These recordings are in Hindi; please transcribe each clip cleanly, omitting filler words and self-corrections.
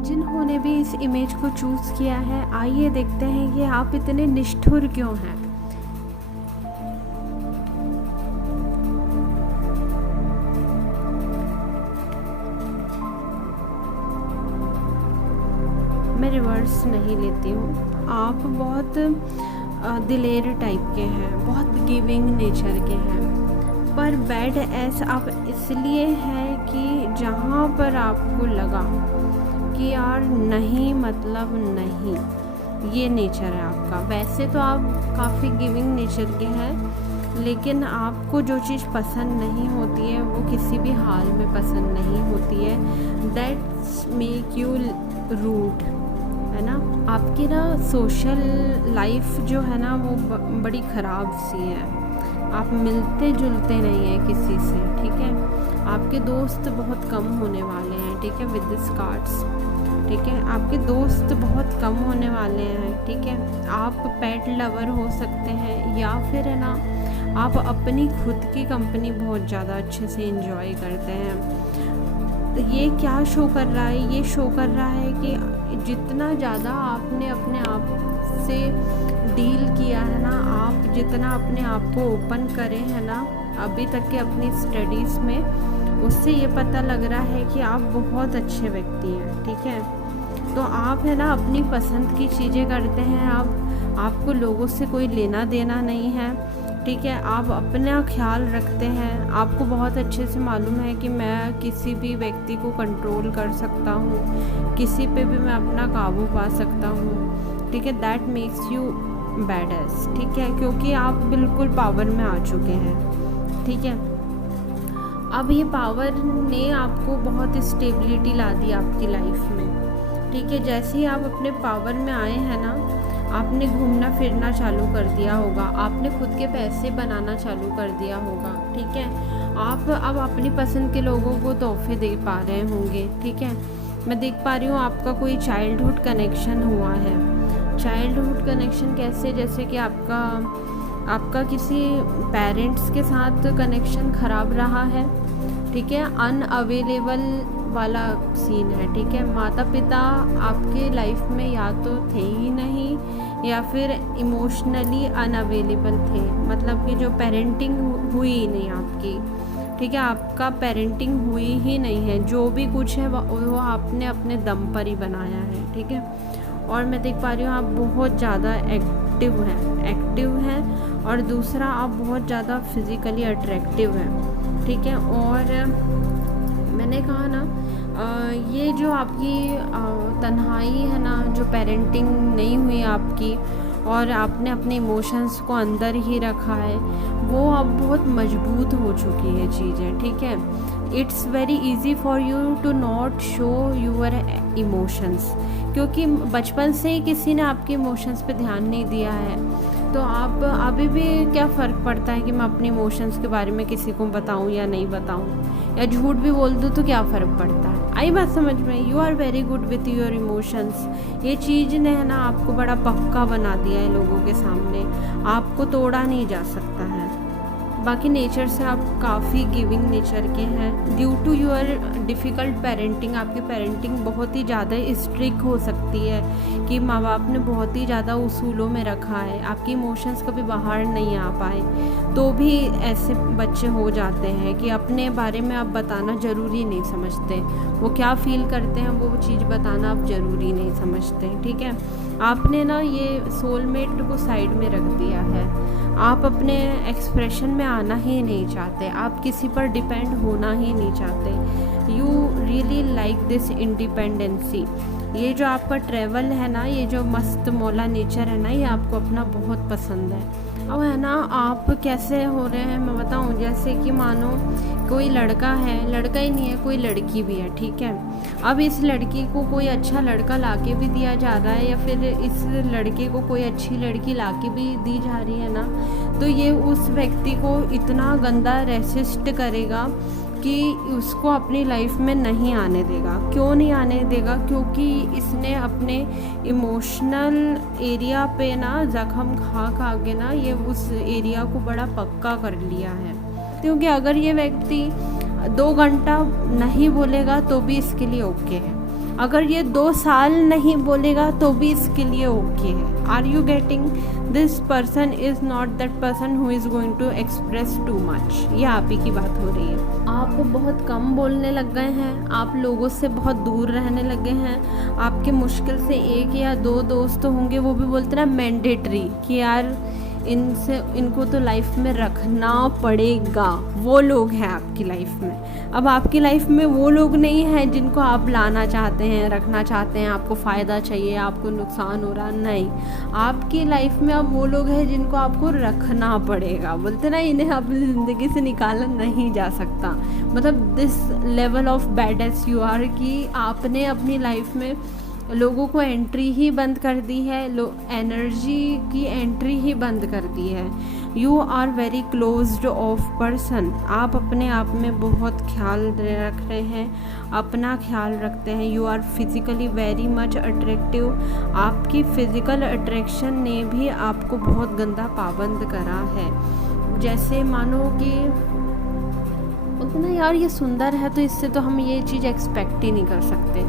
जिन्होंने भी इस इमेज को चूज़ किया है, आइए देखते हैं कि आप इतने निष्ठुर क्यों हैं। मैं रिवर्स नहीं लेती हूँ। आप बहुत दिलेर टाइप के हैं, बहुत गिविंग नेचर के हैं, पर बैड एस आप इसलिए हैं कि जहाँ पर आपको लगा कि यार नहीं, मतलब नहीं, ये नेचर है आपका। वैसे तो आप काफ़ी गिविंग नेचर के हैं, लेकिन आपको जो चीज़ पसंद नहीं होती है वो किसी भी हाल में पसंद नहीं होती है। दैट्स मेक यू रूड, है ना। आपकी ना सोशल लाइफ जो है ना वो बड़ी ख़राब सी है। आप मिलते जुलते नहीं हैं किसी से, ठीक है। आपके दोस्त बहुत कम होने वाले हैं, ठीक है, विद दिस कार्ड्स, ठीक है। आपके दोस्त बहुत कम होने वाले हैं, ठीक है। आप पेट लवर हो सकते हैं, या फिर है ना आप अपनी खुद की कंपनी बहुत ज़्यादा अच्छे से एंजॉय करते हैं। तो ये क्या शो कर रहा है? ये शो कर रहा है कि जितना ज़्यादा आपने अपने आप से डील किया है ना, आप जितना अपने आप को ओपन करें है ना अभी तक के अपनी स्टडीज़ में, उससे ये पता लग रहा है कि आप बहुत अच्छे व्यक्ति हैं, ठीक है। तो आप है ना अपनी पसंद की चीज़ें करते हैं, आपको लोगों से कोई लेना देना नहीं है, ठीक है। आप अपना ख्याल रखते हैं। आपको बहुत अच्छे से मालूम है कि मैं किसी भी व्यक्ति को कंट्रोल कर सकता हूँ, किसी पे भी मैं अपना काबू पा सकता हूँ, ठीक है। That makes you bad ass, ठीक है, क्योंकि आप बिल्कुल पावर में आ चुके हैं, ठीक है। अब ये पावर ने आपको बहुत स्टेबिलिटी ला दी आपकी लाइफ में, ठीक है। जैसे ही आप अपने पावर में आए हैं ना, आपने घूमना फिरना चालू कर दिया होगा, आपने खुद के पैसे बनाना चालू कर दिया होगा, ठीक है। आप अब अपनी पसंद के लोगों को तोहफे दे पा रहे होंगे, ठीक है। मैं देख पा रही हूँ आपका कोई चाइल्डहुड कनेक्शन हुआ है। चाइल्डहुड कनेक्शन कैसे? जैसे कि आपका किसी पेरेंट्स के साथ कनेक्शन ख़राब रहा है, ठीक है, अनअवेलेबल वाला सीन है, ठीक है। माता पिता आपके लाइफ में या तो थे ही नहीं, या फिर इमोशनली अनअवेलेबल थे, मतलब कि जो पेरेंटिंग हुई ही नहीं आपकी, ठीक है। आपका पेरेंटिंग हुई ही नहीं है, जो भी कुछ है वो आपने अपने दम पर ही बनाया है, ठीक है। और मैं देख पा रही हूँ आप बहुत ज़्यादा एक्टिव हैं, और दूसरा आप बहुत ज़्यादा फिज़िकली अट्रैक्टिव हैं, ठीक है। और मैंने कहा ना ये जो आपकी तन्हाई है ना, जो पेरेंटिंग नहीं हुई आपकी, और आपने अपने इमोशंस को अंदर ही रखा है, वो अब बहुत मजबूत हो चुकी है चीज़ें, ठीक है। It's very easy for you to not show your emotions, क्योंकि बचपन से ही किसी ने आपके इमोशंस पे ध्यान नहीं दिया है। तो आप अभी भी क्या फ़र्क पड़ता है कि मैं अपने इमोशंस के बारे में किसी को बताऊं या नहीं बताऊं, या झूठ भी बोल दूं तो क्या फ़र्क पड़ता है? आई बात समझ में? You are very good with your emotions. ये चीज़ ने है ना आपको बड़ा पक्का बना दिया है लोगों के सामने, आपको तोड़ा नहीं जा सकता है। बाकी नेचर से आप काफ़ी गिविंग नेचर के हैं। Due to your difficult parenting, आपकी पेरेंटिंग बहुत ही ज़्यादा स्ट्रिक्ट हो सकती है कि माँ बाप ने बहुत ही ज़्यादा उसूलों में रखा है, आपके इमोशंस कभी बाहर नहीं आ पाए, तो भी ऐसे बच्चे हो जाते हैं कि अपने बारे में आप बताना ज़रूरी नहीं समझते, वो क्या फ़ील करते हैं वो चीज़ बताना आप ज़रूरी नहीं समझते, ठीक है। आपने ना ये सोलमेट को साइड में रख दिया है, आप अपने एक्सप्रेशन में आना ही नहीं चाहते, आप किसी पर डिपेंड होना ही नहीं चाहते। You really like this independency. ये जो आपका ट्रैवल है ना, ये जो मस्त मौला नेचर है ना, ये आपको अपना बहुत पसंद है। अब है ना आप कैसे हो रहे हैं मैं बताऊं, जैसे कि मानो कोई लड़का है, लड़का ही नहीं है, कोई लड़की भी है, ठीक है। अब इस लड़की को कोई अच्छा लड़का लाके भी दिया जा रहा है, या फिर इस लड़के को कोई अच्छी लड़की लाके भी दी जा रही है ना, तो ये उस व्यक्ति को इतना गंदा रेसिस्ट करेगा कि उसको अपनी लाइफ में नहीं आने देगा। क्यों नहीं आने देगा? क्योंकि इसने अपने इमोशनल एरिया पे ना ज़ख्म खा के ना ये उस एरिया को बड़ा पक्का कर लिया है। क्योंकि अगर ये व्यक्ति 2 घंटा नहीं बोलेगा तो भी इसके लिए ओके है, अगर ये 2 साल नहीं बोलेगा तो भी इसके लिए ओके है। Are you getting? This person is not that person who is going to express too much. ये आप ही की बात हो रही है। आप बहुत कम बोलने लग गए हैं, आप लोगों से बहुत दूर रहने लगे हैं। आपके मुश्किल से 1 या 2 दोस्त होंगे, वो भी बोलते ना मैंडेटरी कि यार इनको तो लाइफ में रखना पड़ेगा। वो लोग हैं आपकी लाइफ में। अब आपकी लाइफ में वो लोग नहीं हैं जिनको आप लाना चाहते हैं, रखना चाहते हैं, आपको फ़ायदा चाहिए, आपको नुकसान हो रहा, नहीं। आपकी लाइफ में अब वो लोग हैं जिनको आपको रखना पड़ेगा। बोलते ना इन्हें अपनी ज़िंदगी से निकाला नहीं जा सकता। मतलब this level of badness you are कि आपने अपनी लाइफ में लोगों को एंट्री ही बंद कर दी है, एनर्जी की एंट्री ही बंद कर दी है। You are very closed off person. आप अपने आप में बहुत ख्याल रख रहे हैं, अपना ख्याल रखते हैं। You are physically very much attractive. आपकी फ़िज़िकल अट्रैक्शन ने भी आपको बहुत गंदा पाबंद करा है। जैसे मानो कि उतना यार ये सुंदर है तो इससे तो हम ये चीज़ एक्सपेक्ट ही नहीं कर सकते।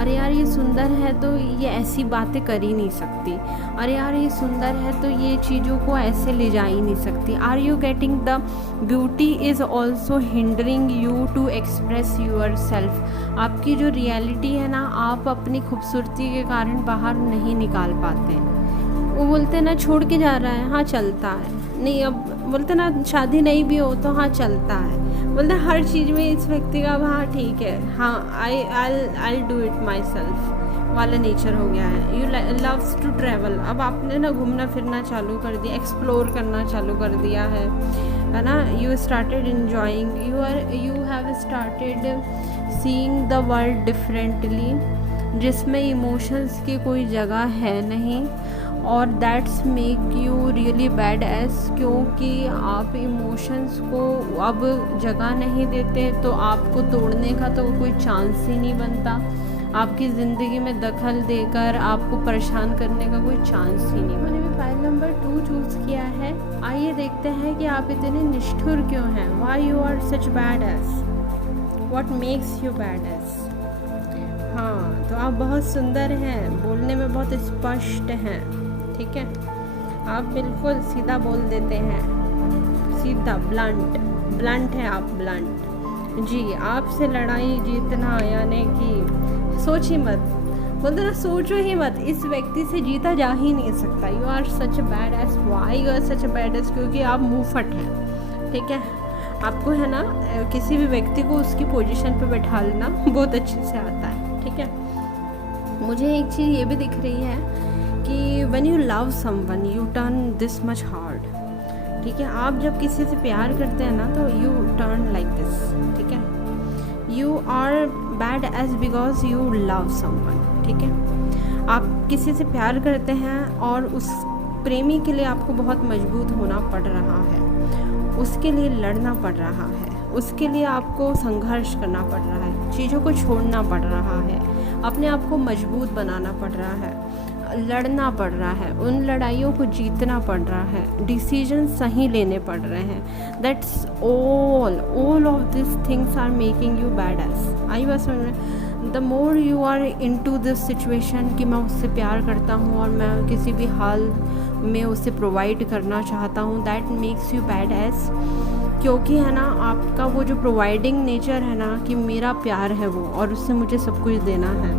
अरे यार ये सुंदर है तो ये ऐसी बातें कर ही नहीं सकती। अरे यार ये सुंदर है तो ये चीज़ों को ऐसे ले जा ही नहीं सकती। Are you getting? The beauty is also hindering you to express yourself. आपकी जो रियलिटी है ना, आप अपनी खूबसूरती के कारण बाहर नहीं निकाल पाते। वो बोलते ना छोड़ के जा रहा है, हाँ चलता है। नहीं अब बोलते ना शादी नहीं भी हो तो हाँ चलता है। बोलते हर चीज़ में इस व्यक्ति का हाँ ठीक है, हाँ I do it my self वाला नेचर हो गया है। You loves to travel. अब आपने ना घूमना फिरना चालू कर दिया, एक्सप्लोर करना चालू कर दिया है ना। You started enjoying, you have started seeing the world differently, जिसमें इमोशंस की कोई जगह है नहीं। और that's make you really bad S, क्योंकि आप इमोशंस को अब जगह नहीं देते तो आपको तोड़ने का तो कोई चांस ही नहीं बनता। आपकी ज़िंदगी में दखल देकर आपको परेशान करने का कोई चांस ही नहीं। मैंने भी फाइल नंबर 2 चूज़ किया है। आइए देखते हैं कि आप इतने निष्ठुर क्यों हैं। Why you are such badass, what makes you bad S. हाँ तो आप बहुत सुंदर हैं, बोलने में बहुत स्पष्ट हैं, ठीक है। आप बिल्कुल सीधा बोल देते हैं, सीधा ब्लंट है आप, ब्लंट जी। आपसे लड़ाई जीतना यानी कि सोच ही मत, बोलते ना सोचो ही मत, इस व्यक्ति से जीता जा ही नहीं सकता। You are such badass. Why you are such badass? क्योंकि आप मुँहफट हैं, ठीक है। आपको है ना किसी भी व्यक्ति को उसकी पोजीशन पे बैठा लेना बहुत अच्छे से आता है, ठीक है। मुझे एक चीज़ ये भी दिख रही है कि when you love someone you turn this much hard, ठीक है। आप जब किसी से प्यार करते हैं ना तो you turn like this, ठीक है। You are bad as because you love someone, ठीक है। आप किसी से प्यार करते हैं और उस प्रेमी के लिए आपको बहुत मजबूत होना पड़ रहा है, उसके लिए लड़ना पड़ रहा है, उसके लिए आपको संघर्ष करना पड़ रहा है, चीज़ों को छोड़ना पड़ रहा है, अपने आप को मजबूत बनाना पड़ रहा है, लड़ना पड़ रहा है, उन लड़ाइयों को जीतना पड़ रहा है, डिसीजन सही लेने पड़ रहे हैं। That's all of this things are making you bad ass. I बस the more you are into this situation कि मैं उससे प्यार करता हूँ और मैं किसी भी हाल में उसे प्रोवाइड करना चाहता हूँ, that makes you bad S. क्योंकि है ना आपका वो जो प्रोवाइडिंग नेचर है ना कि मेरा प्यार है वो और उससे मुझे सब कुछ देना है,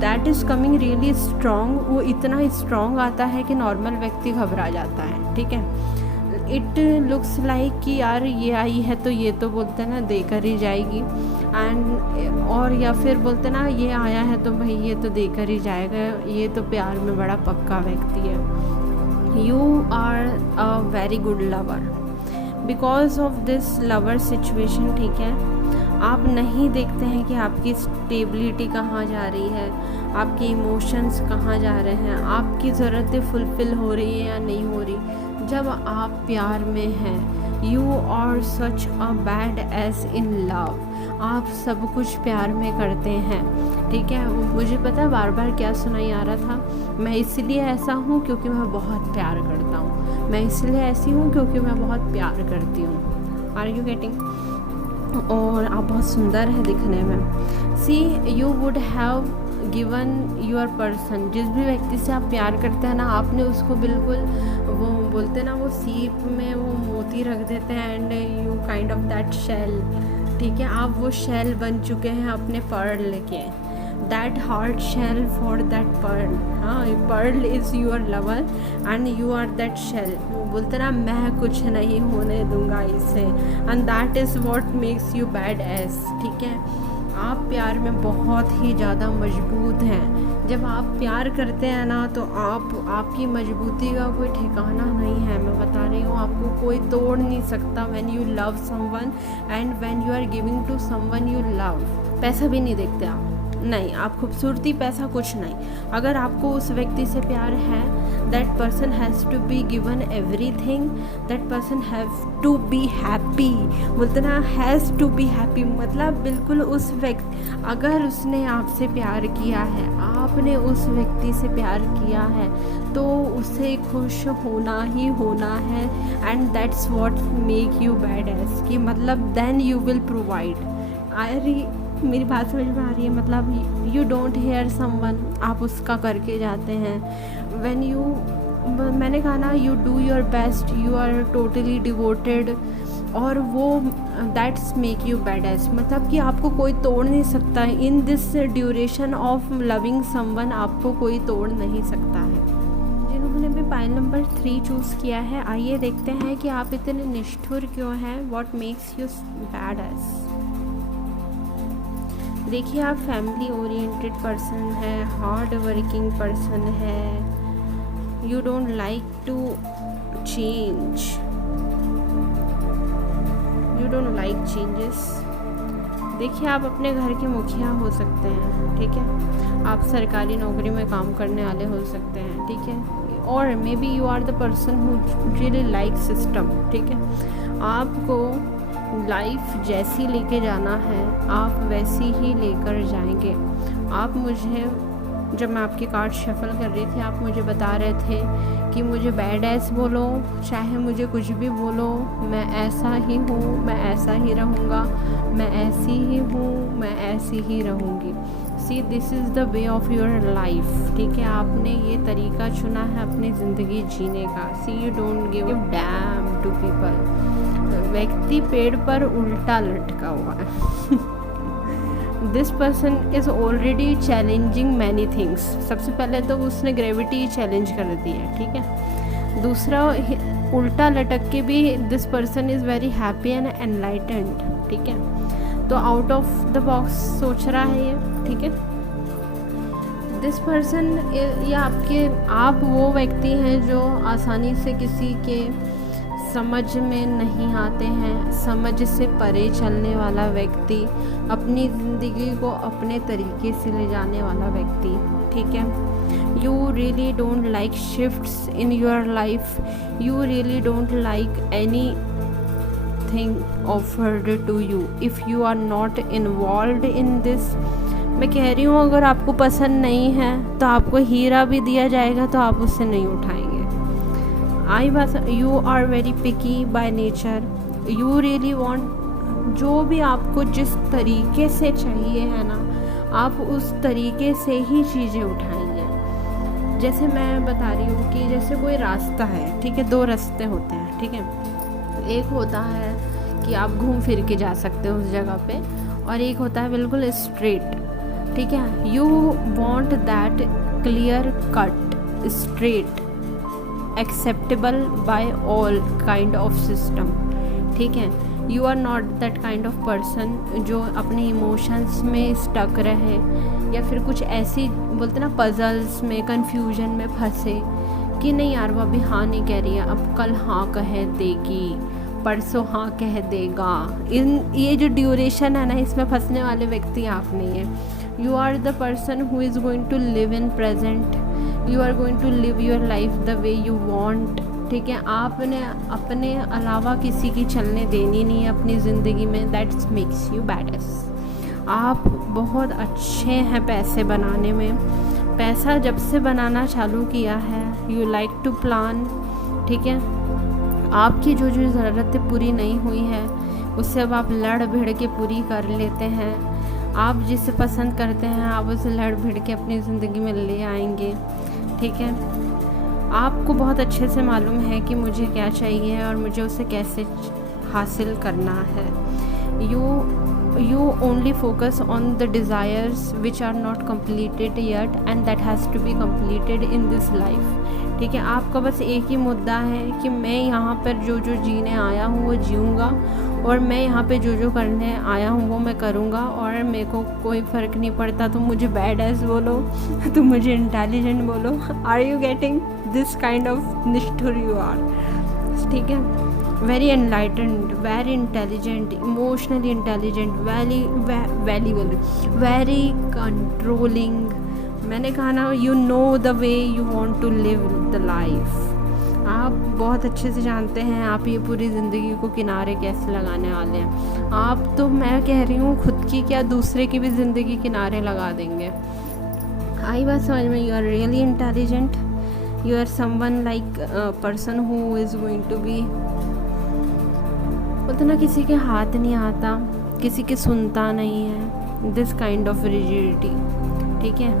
that is coming really strong. वो इतना स्ट्रॉन्ग आता है कि नॉर्मल व्यक्ति घबरा जाता है, ठीक है। इट लुक्स लाइक कि यार ये आई है तो ये तो बोलते ना देकर ही जाएगी, एंड और या फिर बोलते ना ये आया है तो भाई ये तो देकर ही जाएगा, ये तो प्यार में बड़ा पक्का व्यक्ति है। You are a very good lover because of this lover situation, ठीक है। आप नहीं देखते हैं कि आपकी स्टेबिलिटी कहाँ जा रही है, आपके इमोशंस कहाँ जा रहे हैं, आपकी ज़रूरतें फुलफ़िल हो रही है या नहीं हो रही। जब आप प्यार में हैं, you are such a badass in love. आप सब कुछ प्यार में करते हैं, ठीक है। मुझे पता है बार बार क्या सुनाई आ रहा था, मैं इसलिए ऐसा हूँ क्योंकि मैं बहुत प्यार करता हूँ, मैं इसलिए ऐसी हूँ क्योंकि मैं बहुत प्यार करती हूँ। Are you getting? और आप बहुत सुंदर है दिखने में। See you would have given your person, जिस भी व्यक्ति से आप प्यार करते हैं ना, आपने उसको बिल्कुल, वो बोलते हैं ना, वो सीप में वो मोती रख देते हैं and you kind of that shell, ठीक है, आप वो शेल बन चुके हैं अपने पर्ल के, that hard shell for that pearl. हाँ, pearl is your lover and you are that shell. वो बोलते ना, मैं कुछ नहीं होने दूंगा इसे, and that is what makes you bad ass, ठीक है। आप प्यार में बहुत ही ज़्यादा मजबूत हैं। जब आप प्यार करते हैं ना, तो आपकी मजबूती का कोई ठिकाना नहीं है। मैं बता रही हूँ, आपको कोई तोड़ नहीं सकता when you love someone and when you are giving to someone you love. पैसा भी नहीं देखते आप, नहीं, आप खूबसूरती, पैसा कुछ नहीं। अगर आपको उस व्यक्ति से प्यार है, that person has to be given everything, that person have to be happy. बोलते ना, हैज़ टू बी हैप्पी, मतलब बिल्कुल उस व्यक्ति, अगर उसने आपसे प्यार किया है, आपने उस व्यक्ति से प्यार किया है, तो उसे खुश होना ही होना है। And that's what make you bad S, कि मतलब देन यू विल प्रोवाइड। मेरी बात समझ में आ रही है? मतलब यू डोंट हेयर समवन, आप उसका करके जाते हैं। व्हेन यू, मैंने कहा ना, you do your best, you are totally devoted, और वो that's make you bad S, मतलब कि आपको कोई तोड़ नहीं सकता। In this duration of loving someone आपको कोई तोड़ नहीं सकता है। जिन्होंने भी पाइल नंबर 3 चूज़ किया है, आइए देखते हैं कि आप इतने निष्ठुर क्यों हैं। What makes you bad S? देखिए, आप फैमिली ओरिएंटेड पर्सन है, हार्ड वर्किंग पर्सन है, you don't like to change, you don't like changes. देखिए, आप अपने घर के मुखिया हो सकते हैं, ठीक है, आप सरकारी नौकरी में काम करने वाले हो सकते हैं, ठीक है, और maybe you are the person who really like system, ठीक है। आपको लाइफ जैसी लेके जाना है, आप वैसी ही लेकर जाएंगे। आप मुझे, जब मैं आपकी कार्ड शफल कर रही थी, आप मुझे बता रहे थे कि मुझे बैड एस बोलो, चाहे मुझे कुछ भी बोलो, मैं ऐसा ही हूँ, मैं ऐसा ही रहूँगा, मैं ऐसी ही हूँ, मैं ऐसी ही रहूँगी। See, this is the way of your life, ठीक है। आपने ये तरीका चुना है अपनी ज़िंदगी जीने का। See, you don't give damn to people. व्यक्ति पेड़ पर उल्टा लटका हुआ है। This person is already challenging many things. सबसे पहले तो उसने ग्रेविटी चैलेंज कर दी है, ठीक है। दूसरा, उल्टा लटक के भी this person is very happy and enlightened, ठीक है। तो आउट ऑफ द बॉक्स सोच रहा है ये, ठीक है। दिस पर्सन या आप वो व्यक्ति हैं जो आसानी से किसी के समझ में नहीं आते हैं, समझ से परे चलने वाला व्यक्ति, अपनी ज़िंदगी को अपने तरीके से ले जाने वाला व्यक्ति, ठीक है। You really don't like shifts in your life, you really don't like anything offered to you if you are not involve in this. मैं कह रही हूँ, अगर आपको पसंद नहीं है तो आपको हीरा भी दिया जाएगा तो आप उससे नहीं उठाएंगे। आई बस, you are very picky by nature, you really want, जो भी आपको जिस तरीके से चाहिए है ना, आप उस तरीके से ही चीज़ें उठाएंगे। जैसे मैं बता रही हूँ कि जैसे कोई रास्ता है, ठीक है, 2 रास्ते होते हैं, ठीक है। एक होता है कि आप घूम फिर के जा सकते हो उस जगह पे, और एक होता है बिल्कुल स्ट्रेट, ठीक है। You want that clear cut, straight, acceptable by all kind of system, ठीक है। You are not that kind of person जो अपने इमोशंस में स्टक रहे, या फिर कुछ ऐसी, बोलते ना, पजल्स में, कन्फ्यूजन में फंसे कि नहीं यार, वो अभी हाँ नहीं कह रही है, अब कल हाँ कह देगी, परसों हाँ कह देगा। ये जो ड्यूरेशन है ना, इसमें फंसने वाले व्यक्ति आप नहीं है। You are the person who is going to live in present, you are going to live your life the way you want, ठीक है। आपने अपने अलावा किसी की चलने देनी नहीं है अपनी ज़िंदगी में। That's makes you बैडेस। आप बहुत अच्छे हैं पैसे बनाने में। पैसा जब से बनाना चालू किया है, यू लाइक टू प्लान, ठीक है। आपकी जो जो ज़रूरतें पूरी नहीं हुई है, उससे अब आप लड़ भिड़ के पूरी कर लेते हैं। आप जिसे पसंद करते हैं आप उसे लड़ भिड़ के अपनी ज़िंदगी में ले आएंगे, ठीक है। आपको बहुत अच्छे से मालूम है कि मुझे क्या चाहिए और मुझे उसे कैसे हासिल करना है। you only focus on the desires which are not completed yet and that has to be completed in this life, ठीक है। आपका बस एक ही मुद्दा है कि मैं यहाँ पर जो जो जीने आया हूँ वो जीऊँगा और मैं यहाँ पे जो जो करने आया हूँ वो मैं करूँगा, और मेरे को कोई फ़र्क नहीं पड़ता तुम मुझे बैड एस बोलो तुम मुझे इंटेलिजेंट बोलो। Are you getting this kind of निष्ठुर यू आर, ठीक है। Very enlightened, very intelligent, emotionally intelligent, very controlling. मैंने कहा ना, you know the way you want to live the life. आप बहुत अच्छे से जानते हैं आप ये पूरी ज़िंदगी को किनारे कैसे लगाने वाले हैं। आप तो, मैं कह रही हूँ, खुद की क्या दूसरे की भी ज़िंदगी किनारे लगा देंगे। आई बात समझ में? You are really intelligent, you are someone like person who is going to be, उतना किसी के हाथ नहीं आता, किसी के सुनता नहीं है, दिस काइंड ऑफ रिजिडिटी, ठीक है।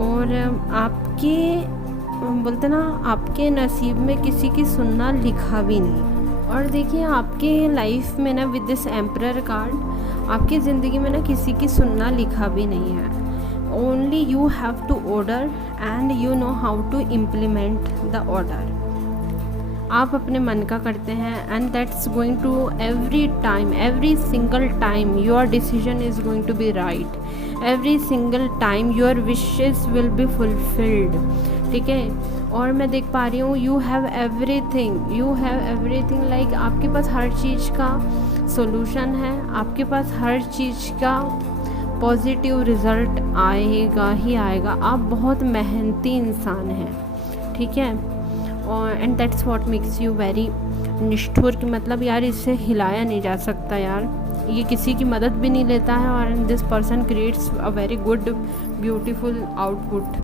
और आपके बोलते ना, आपके नसीब में किसी की सुनना लिखा भी नहीं। और देखिए आपके लाइफ में ना, विद दिस एम्परर कार्ड, आपकी ज़िंदगी में ना किसी की सुनना लिखा भी नहीं है। Only you have to order and you know how to implement the order. आप अपने मन का करते हैं and that's going to every time, every single time your decision is going to be right, every single time your wishes will be fulfilled, ठीक है। और मैं देख पा रही हूँ you have everything, you have everything, like आपके पास हर चीज़ का सोल्यूशन है, आपके पास हर चीज़ का पॉजिटिव रिज़ल्ट आएगा ही आएगा। आप बहुत मेहनती इंसान हैं, ठीक है। और and that's what makes you very निष्ठुर, कि मतलब यार इससे हिलाया नहीं जा सकता यार, ये किसी की मदद भी नहीं लेता है, और this person creates a very good beautiful output.